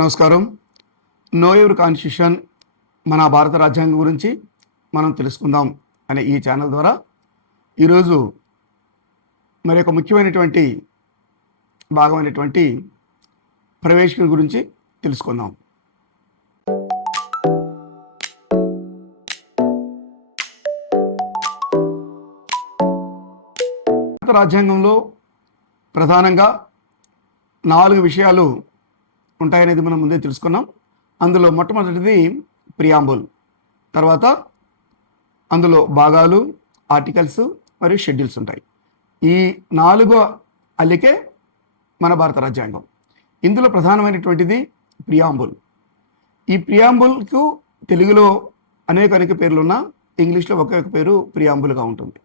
నమస్కారం. No your constitution, మన భారత రాజ్యాంగం గురించి మనం తెలుసుకుందాం అనే ఈ ఛానల్ ద్వారా ఈరోజు మరి ఒక ముఖ్యమైనటువంటి భాగమైనటువంటి ప్రవేశిక గురించి తెలుసుకుందాం. భారత రాజ్యాంగంలో ప్రధానంగా 4 విషయాలు ఉంటాయనేది మనం ముందే తెలుసుకున్నాం. అందులో మొట్టమొదటిది ప్రియాంబుల్, తర్వాత అందులో భాగాలు, ఆర్టికల్స్ మరియు షెడ్యూల్స్ ఉంటాయి. ఈ 4 అల్లికే మన భారత రాజ్యాంగం. ఇందులో ప్రధానమైనటువంటిది ప్రియాంబుల్. ఈ ప్రియాంబుల్కు తెలుగులో అనేక పేర్లున్నా ఇంగ్లీష్లో ఒకే ఒక పేరు ప్రియాంబుల్గా ఉంటుంది.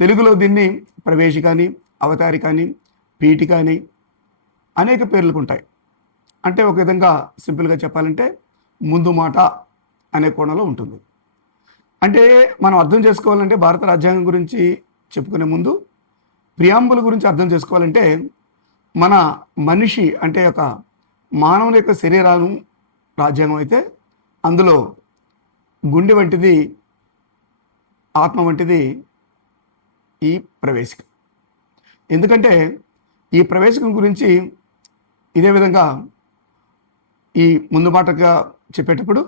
తెలుగులో దీన్ని ప్రవేశిక అని, అవతారిక అని, పీఠిక అని అనేక పేర్లకు ఉంటాయి. అంటే ఒక విధంగా సింపుల్గా చెప్పాలంటే ముందు మాట అనే కోణంలో ఉంటుంది. అంటే మనం అర్థం చేసుకోవాలంటే భారత రాజ్యాంగం గురించి చెప్పుకునే ముందు ప్రియాంబుల్ గురించి అర్థం చేసుకోవాలంటే మన మనిషి అంటే ఒక మానవుని యొక్క శరీరాను రాజ్యాంగం అయితే అందులో గుండె వంటిది, ఆత్మ వంటిది ఈ ప్రవేశిక. ఎందుకంటే ఈ ప్రవేశికం గురించి ఇదే విధంగా ఈ ముందు మాటగా చెప్పేటప్పుడు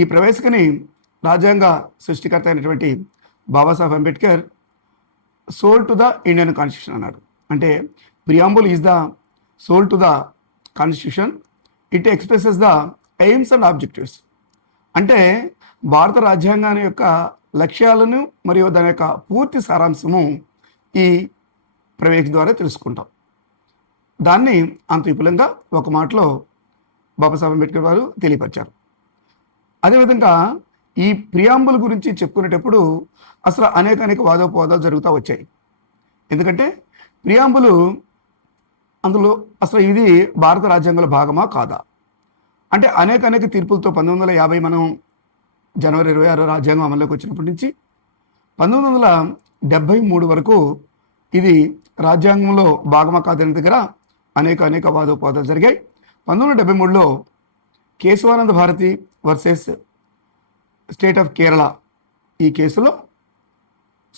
ఈ ప్రవేశికని రాజ్యాంగ సృష్టికర్త అయినటువంటి Babasaheb Ambedkar soul to the Indian constitution అన్నాడు. అంటే preamble is the soul to the constitution, it expresses the aims and objectives. అంటే భారత రాజ్యాంగాన్ని యొక్క లక్ష్యాలను మరియు దాని యొక్క పూర్తి సారాంశము ఈ ప్రవేశిక ద్వారా తెలుసుకుంటాం. దాన్ని అంత విపులంగా ఒక మాటలో బాబాసాహెబ్ అంబేద్కర్ వారు తెలియపరిచారు. అదేవిధంగా ఈ ప్రియాంబుల్ గురించి చెప్పుకునేటప్పుడు అసలు అనేక వాదోపవాదాలు జరుగుతూ వచ్చాయి. ఎందుకంటే ప్రియాంబుల్ అందులో అసలు ఇది భారత రాజ్యాంగంలో భాగమా కాదా అంటే అనేక తీర్పులతో 1950 మనం జనవరి 26 రాజ్యాంగం అమల్లోకి వచ్చినప్పటి నుంచి 1973 వరకు ఇది రాజ్యాంగంలో భాగమా కాదని దగ్గర అనేక వాదోపవాదాలు జరిగాయి. 1973లో Kesavananda Bharati versus State of Kerala ఈ కేసులో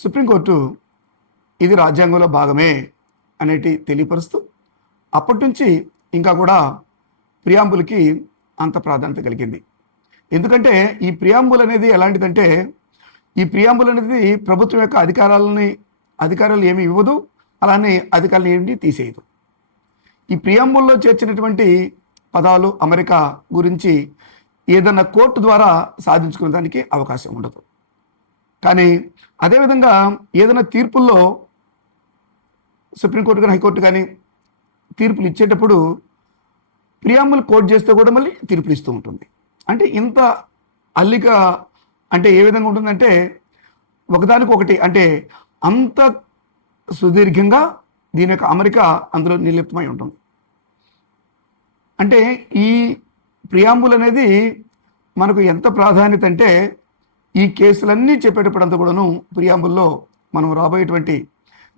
సుప్రీంకోర్టు ఇది రాజ్యాంగంలో భాగమే అనేటి తెలియపరుస్తూ అప్పటి నుంచి ఇంకా కూడా ప్రియాంబుల్కి అంత ప్రాధాన్యత కలిగింది. ఎందుకంటే ఈ ప్రియాంబుల్ అనేది ఎలాంటిదంటే ఈ ప్రియాంబుల్ అనేది ప్రభుత్వం యొక్క అధికారాలు ఏమి ఇవ్వదు, అలానే అధికారాలు ఏమి తీసేయదు. ఈ ప్రియాంబుల్లో చేర్చినటువంటి పదాలు అమెరికా గురించి ఏదన్నా కోర్టు ద్వారా సాధించుకునే దానికి అవకాశం ఉండదు. కానీ అదేవిధంగా ఏదైనా తీర్పుల్లో సుప్రీంకోర్టు కానీ హైకోర్టు కానీ తీర్పులు ఇచ్చేటప్పుడు ప్రియాంబుల్ కోట్ చేస్తే కూడా మళ్ళీ తీర్పులు ఇస్తూ ఉంటుంది. అంటే ఇంత అల్లిక అంటే ఏ విధంగా ఉంటుందంటే ఒకదానికొకటి అంటే అంత సుదీర్ఘంగా దీని యొక్క అమెరికా అందులో నిర్లిప్తమై ఉంటుంది. అంటే ఈ ప్రియాంబుల్ అనేది మనకు ఎంత ప్రాధాన్యత అంటే ఈ కేసులన్నీ చెప్పేటప్పుడంతా కూడాను ప్రియాంబుల్లో మనం రాబోయేటువంటి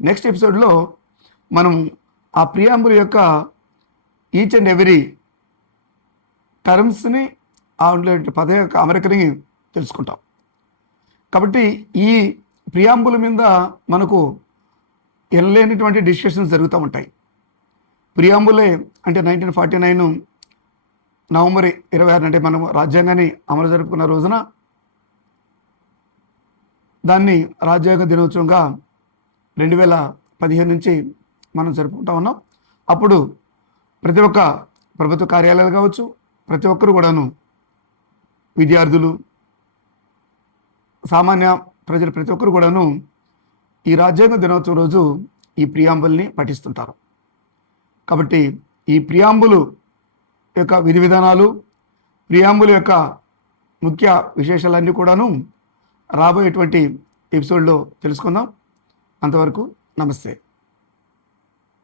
నెక్స్ట్ ఎపిసోడ్లో మనం ఆ ప్రియాంబుల్ యొక్క ఈచ్ అండ్ ఎవ్రీ టర్మ్స్ని ఆ ఉండేటువంటి పద యొక్క అమెరికని తెలుసుకుంటాం. కాబట్టి ఈ ప్రియాంబుల్ మీద మనకు ఎనలేనటువంటి డిస్కషన్స్ జరుగుతూ ఉంటాయి. ప్రియాంబులే అంటే 1949 నవంబర్ 26 అంటే మనం రాజ్యాంగాన్ని అమలు జరుపుకున్న రోజున దాన్ని రాజ్యాంగ దినోత్సవంగా 2015 నుంచి మనం జరుపుకుంటా ఉన్నాం. అప్పుడు ప్రతి ఒక్క ప్రభుత్వ కార్యాలయాలు కావచ్చు, ప్రతి ఒక్కరు కూడాను విద్యార్థులు, సామాన్య ప్రజలు ప్రతి ఒక్కరు కూడాను ఈ రాజ్యాంగ దినోత్సవం రోజు ఈ ప్రియాంబుల్ని పఠిస్తుంటారు. కాబట్టి ఈ ప్రియాంబుల్ యొక్క విధి విధానాలు, ప్రియాంబుల్ యొక్క ముఖ్య విశేషాలన్నీ కూడాను రాబోయేటువంటి ఎపిసోడ్లో తెలుసుకుందాం. అంతవరకు నమస్తే.